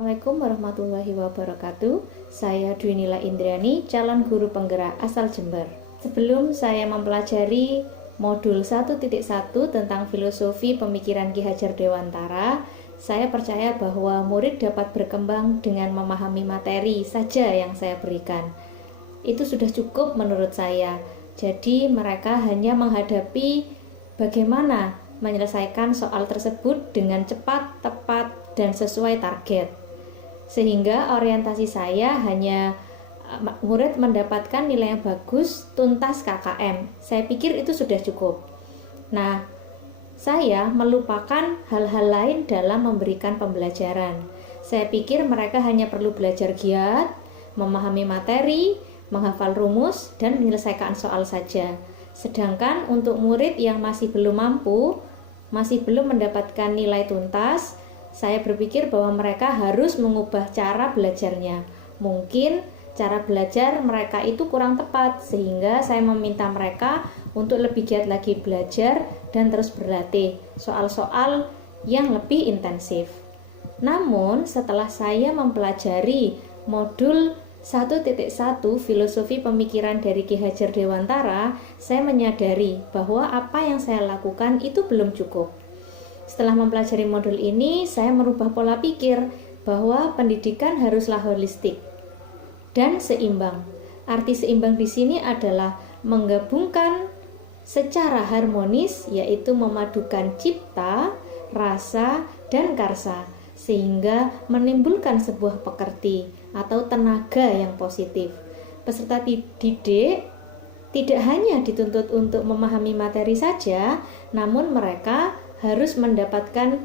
Assalamualaikum warahmatullahi wabarakatuh. Saya Dwinila Indriani, calon guru penggerak asal Jember. Sebelum saya mempelajari modul 1.1 tentang filosofi pemikiran Ki Hajar Dewantara, saya percaya bahwa murid dapat berkembang dengan memahami materi saja yang saya berikan. Itu sudah cukup menurut saya. Jadi mereka hanya menghadapi bagaimana menyelesaikan soal tersebut dengan cepat, tepat, dan sesuai target. Sehingga orientasi saya hanya murid mendapatkan nilai yang bagus, tuntas KKM. Saya pikir itu sudah cukup. Nah, saya melupakan hal-hal lain dalam memberikan pembelajaran. Saya pikir mereka hanya perlu belajar giat, memahami materi, menghafal rumus, dan menyelesaikan soal saja. Sedangkan untuk murid yang masih belum mampu, masih belum mendapatkan nilai tuntas, saya berpikir bahwa mereka harus mengubah cara belajarnya. Mungkin cara belajar mereka itu kurang tepat, sehingga saya meminta mereka untuk lebih giat lagi belajar dan terus berlatih soal-soal yang lebih intensif. Namun setelah saya mempelajari modul 1.1 filosofi pemikiran dari Ki Hajar Dewantara, saya menyadari bahwa apa yang saya lakukan itu belum cukup. Setelah mempelajari modul ini, saya merubah pola pikir bahwa pendidikan haruslah holistik dan seimbang. Arti seimbang di sini adalah menggabungkan secara harmonis, yaitu memadukan cipta, rasa, dan karsa, sehingga menimbulkan sebuah pekerti atau tenaga yang positif. Peserta didik tidak hanya dituntut untuk memahami materi saja, namun mereka harus mendapatkan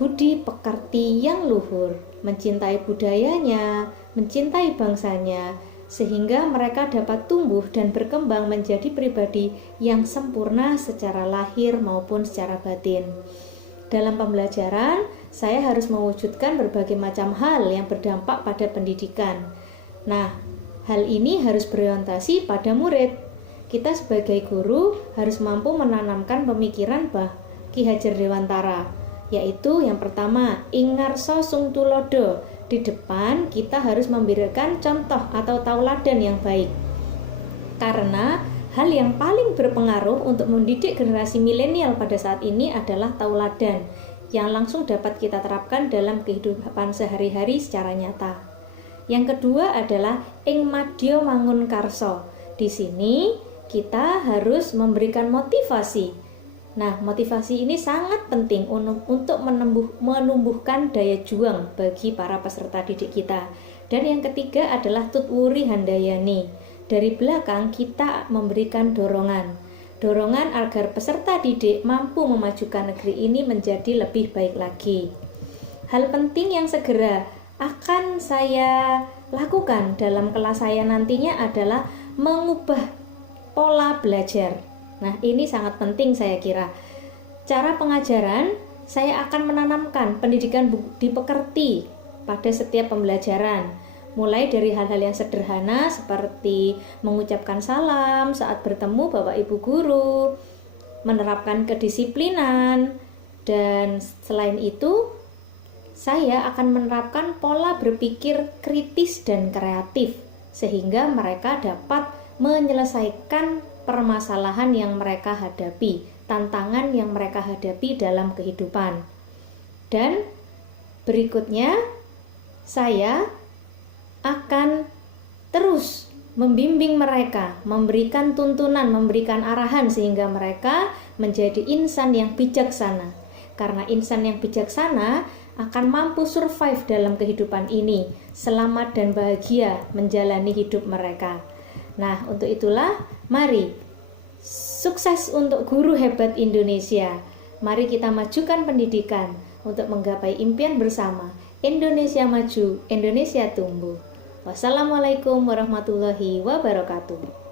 budi pekerti yang luhur, mencintai budayanya, mencintai bangsanya, sehingga mereka dapat tumbuh dan berkembang menjadi pribadi yang sempurna secara lahir maupun secara batin. Dalam pembelajaran, saya harus mewujudkan berbagai macam hal yang berdampak pada pendidikan. Nah, hal ini harus berorientasi pada murid. Kita sebagai guru harus mampu menanamkan pemikiran Ki Hajar Dewantara, yaitu yang pertama, ingarso sung tulodo. Di depan kita harus memberikan contoh atau tauladan yang baik. Karena hal yang paling berpengaruh untuk mendidik generasi milenial pada saat ini adalah tauladan yang langsung dapat kita terapkan dalam kehidupan sehari-hari secara nyata. Yang kedua adalah ing madya mangun karso. Di sini kita harus memberikan motivasi. Nah, motivasi ini sangat penting untuk menumbuhkan daya juang bagi para peserta didik kita. Dan yang ketiga adalah tutwuri handayani. Dari belakang kita memberikan dorongan agar peserta didik mampu memajukan negeri ini menjadi lebih baik lagi. Hal penting yang segera akan saya lakukan dalam kelas saya nantinya adalah mengubah pola belajar. Nah, ini sangat penting saya kira. Cara pengajaran, saya akan menanamkan pendidikan dipekerti pada setiap pembelajaran. Mulai dari hal-hal yang sederhana seperti mengucapkan salam saat bertemu Bapak Ibu guru, menerapkan kedisiplinan, dan selain itu, saya akan menerapkan pola berpikir kritis dan kreatif sehingga mereka dapat menyelesaikan permasalahan yang mereka hadapi, tantangan yang mereka hadapi dalam kehidupan. Dan berikutnya, saya akan terus membimbing mereka, memberikan tuntunan, memberikan arahan sehingga mereka menjadi insan yang bijaksana. Karena insan yang bijaksana akan mampu survive dalam kehidupan ini, selamat dan bahagia menjalani hidup mereka. Nah, untuk itulah, mari sukses untuk guru hebat Indonesia. Mari kita majukan pendidikan untuk menggapai impian bersama. Indonesia maju, Indonesia tumbuh. Wassalamualaikum warahmatullahi wabarakatuh.